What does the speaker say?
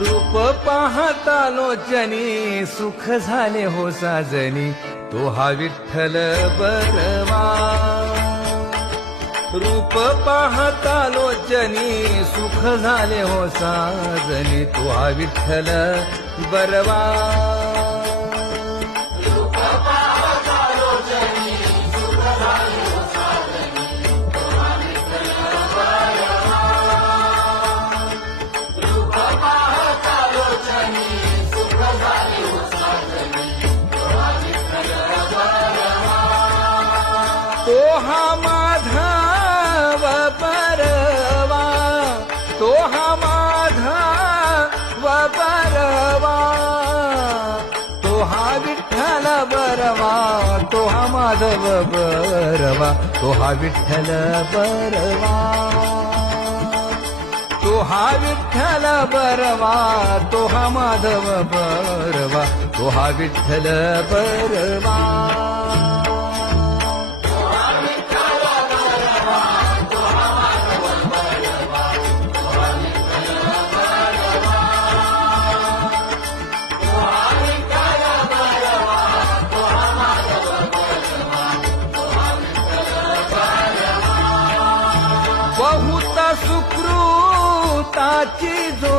रूप पाहता लोचनी सुख झाले हो साजनी तो हा विठ्ठल बरवा रूप पाहता लोचनी सुख झाले हो साजनी तो हा विठ्ठल बरवा तो हा माधव बरवा तो हा माधव बरवा तो हा विठ्ठल बरवा तो हा माधव बरवा तो हा विठ्ठल बरवा तो हा विठ्ठल बरवा तो हा माधव बरवा तो हा विठ्ठल बरवा बहुत सुकृताची जो